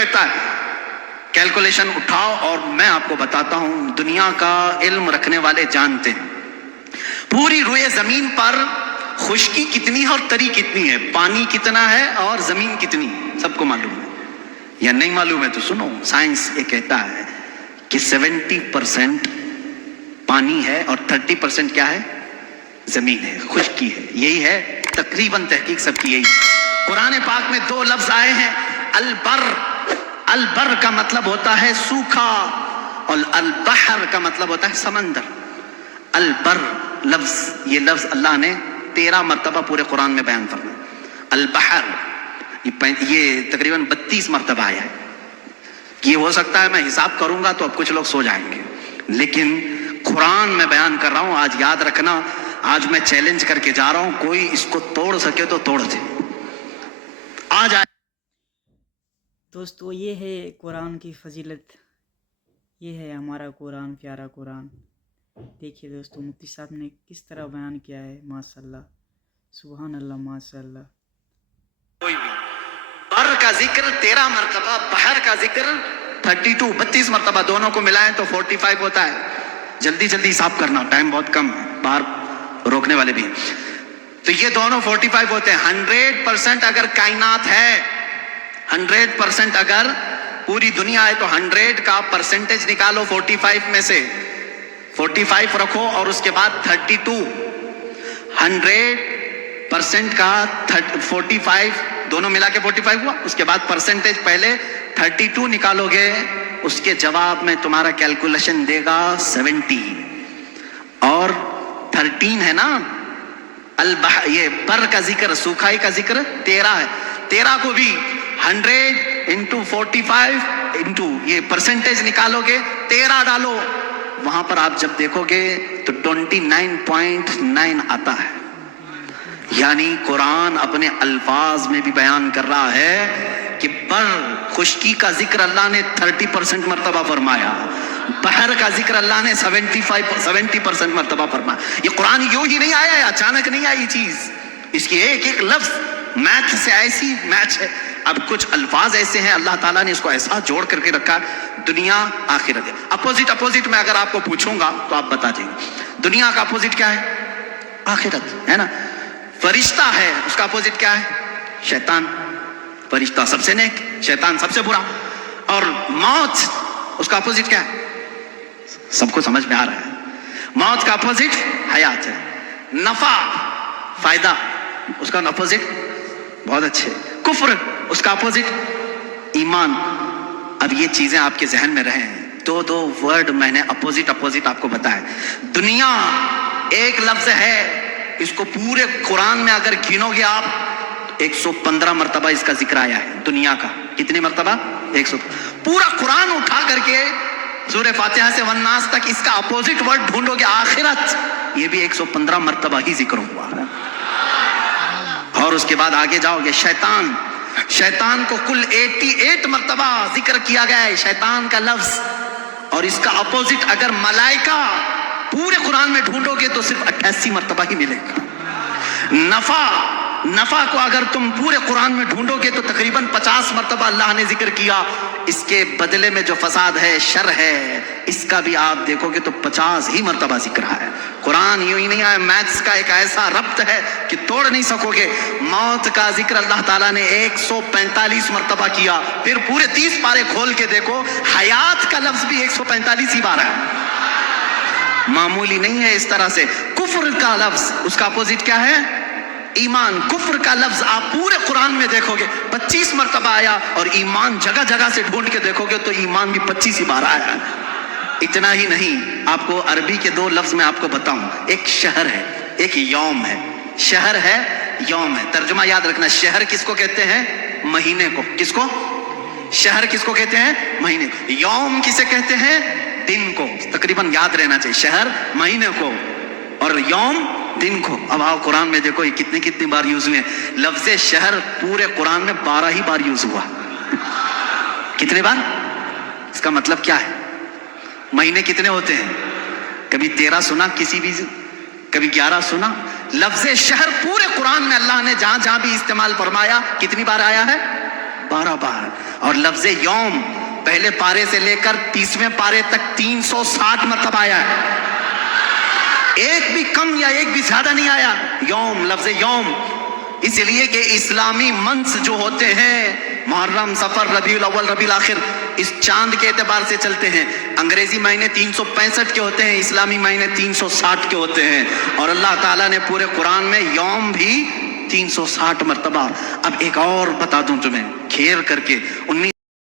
بیٹھتا ہے. کیلکولیشن اٹھاؤ اور میں آپ کو بتاتا ہوں. دنیا کا علم رکھنے والے جانتے ہیں پوری روئے زمین پر خشکی کتنی ہے اور تری کتنی ہے, پانی کتنا ہے اور زمین کتنی, سب کو معلوم ہے یا نہیں معلوم ہے؟ تو سنو, سائنس یہ کہتا ہے کہ 70% پانی ہے اور 30% کیا ہے, زمین ہے, خشکی ہے. یہی ہے تقریباً تحقیق سب کی یہی. قرآن پاک میں 2 لفظ آئے ہیں, البر. البر کا مطلب ہوتا ہے سوکھا اور البحر کا مطلب ہوتا ہے سمندر. البر لفظ, یہ لفظ اللہ نے 13 مرتبہ پورے قرآن میں بیان فرمایا. البحر یہ تقریباً 32 مرتبہ آیا ہے. یہ ہو سکتا ہے میں حساب کروں گا تو اب کچھ لوگ سو جائیں گے, لیکن قرآن میں بیان کر رہا ہوں. آج یاد رکھنا, آج میں چیلنج کر کے جا رہا ہوں, کوئی اس کو توڑ سکے تو توڑ دے. آج دوستو یہ ہے قرآن کی فضیلت, یہ ہے ہمارا قرآن, پیارا قرآن. دیکھیے دوستو مفتی صاحب نے کس طرح بیان کیا ہے, ماشاء اللہ, سبحان اللہ, ماشاء اللہ. کوئی بھی بر کا ذکر 13 مرتبہ, بحر کا ذکر 32 مرتبہ, دونوں کو ملائیں تو 45 ہوتا ہے. جلدی جلدی حساب کرنا, ٹائم بہت کم ہے, باہر روکنے والے بھی. تو یہ دونوں 45 ہوتے ہیں. 100% اگر کائنات ہے, 100% اگر پوری دنیا ہے تو 100 کا پرسنٹیج نکالو 45 میں سے, 45 رکھو اور اس کے بعد 32. 100% کا 45 دونوں ملا کے 45 ہوا, اس کے بعد پرسنٹیج پہلے 32 نکالو گے, اس کے جواب میں تمہارا کیلکولیشن دے گا 70. اور 13 ہے نا, یہ بر کا ذکر, سوکھائی کا ذکر 13 ہے. 13 کو بھی 100 into 45 into یہ پرسنٹیج نکالو گے, 13 ڈالو, وہاں پر آپ جب دیکھو گے تو 29.9 آتا ہے. یعنی قرآن اپنے الفاظ میں بھی بیان کر رہا ہے کہ بر خشکی کا ذکر اللہ نے 30% مرتبہ فرمایا, بحر کا ذکر اللہ نے 70% مرتبہ فرمایا. یہ قرآن یوں ہی نہیں آیا, اچانک نہیں آئی چیز, اس کی ایک ایک لفظ میتھ سے ایسی میچ ہے. اب کچھ الفاظ ایسے ہیں اللہ تعالیٰ نے اس کو ایسا جوڑ کر کے رکھا, دنیا آخرت ہے. اپوزٹ میں اگر آپ کو پوچھوں گا تو آپ بتا دیں گے دنیا کا اپوزٹ کیا ہے, آخرت ہے نا. فرشتہ ہے, اس کا اپوزٹ کیا ہے, شیطان. فرشتہ سب سے نیک, شیطان سب سے برا. اور موت, اس کا اپوزٹ کیا ہے, سب کو سمجھ میں آ رہا ہے, موت کا اپوزٹ حیات ہے. نفع, فائدہ, اس کا اپوزٹ بہت اچھے. کفر, اس کا اپوزٹ ایمان. اب یہ چیزیں آپ کے ذہن میں رہیں, 2 ورڈ میں نے اپوزٹ آپ کو بتایا. دنیا ایک لفظ ہے, اس کو پورے قرآن میں اگر گنو گے آپ 115 مرتبہ اس کا ذکر آیا ہے. دنیا کا کتنی مرتبہ, 100. پورا قرآن اٹھا کر کے سورہ فاتحہ سے والناس تک اس کا اپوزٹ ورڈ ڈھونڈو گے آخرت, یہ بھی 115 مرتبہ ہی ذکر ہوا. اور اس کے بعد آگے جاؤ گے, شیطان کو کل 88 مرتبہ ذکر کیا گیا ہے, شیطان کا لفظ. اور اس کا اپوزٹ اگر ملائکہ پورے قرآن میں ڈھونڈو گے تو صرف 88 مرتبہ ہی ملے گا. نفع کو اگر تم پورے قرآن میں ڈھونڈو گے تو تقریباً 50 مرتبہ اللہ نے ذکر کیا. اس کے بدلے میں جو فساد ہے, شر ہے, اس کا بھی آپ دیکھو گے تو 50 ہی مرتبہ ذکر ہے. قرآن یوں ہی نہیں آیا, میتھس کا ایک ایسا ربط ہے کہ توڑ نہیں سکو گے. موت کا ذکر اللہ تعالیٰ نے 145 مرتبہ کیا, پھر پورے 30 پارے کھول کے دیکھو, حیات کا لفظ بھی 145 ہی بار ہے, معمولی نہیں ہے. اس طرح سے کفر کا لفظ, اس کا اپوزٹ کیا ہے, ایمان. کفر کا لفظ آپ پورے قرآن میں دیکھو گے 25 مرتبہ آیا, اور ایمان جگہ جگہ سے ڈھونڈ کے دیکھو گے تو ایمان بھی 25 ہی بار آیا. اتنا ہی نہیں, آپ کو عربی کے 2 لفظ میں آپ کو بتاؤں, ایک شہر ہے, ایک یوم ہے. شہر ہے, یوم ہے. ترجمہ یاد رکھنا, شہر کس کو کہتے ہیں, مہینے کو. کس کو, شہر کس کو کہتے ہیں, مہینے. یوم کسے کہتے ہیں, دن کو. تقریباً یاد رہنا چاہیے, شہر مہینے کو اور یوم دن کو. اب آؤ قرآن میں دیکھو یہ کتنی بار یوز ہوئے ہیں. لفظ شہر پورے قرآن میں 12 ہی بار یوز ہوا. کتنے بار, اس کا مطلب کیا ہے, مہینے کتنے ہوتے ہیں, کبھی 13 سنا کسی بھی, کبھی 11 سنا. لفظ شہر پورے قرآن میں اللہ نے جہاں جہاں بھی استعمال فرمایا کتنی بار آیا ہے, 12 بار. اور لفظ یوم پہلے پارے سے لے کر 30ویں پارے تک 360 مرتبہ آیا ہے. ایک بھی کم یا ایک بھی زیادہ نہیں آیا. یوم، لفظ یوم. اس لیے کہ اسلامی منتھ جو ہوتے ہیں محرم، صفر، ربیع الاول، ربیع الاخر، اس چاند کے اعتبار سے چلتے ہیں. انگریزی مہینے 365 کے ہوتے ہیں، اسلامی مہینے 360 کے ہوتے ہیں. اور اللہ تعالیٰ نے پورے قرآن میں یوم بھی 360 مرتبہ. اب ایک اور بتا دوں تمہیں کھیر کر کے،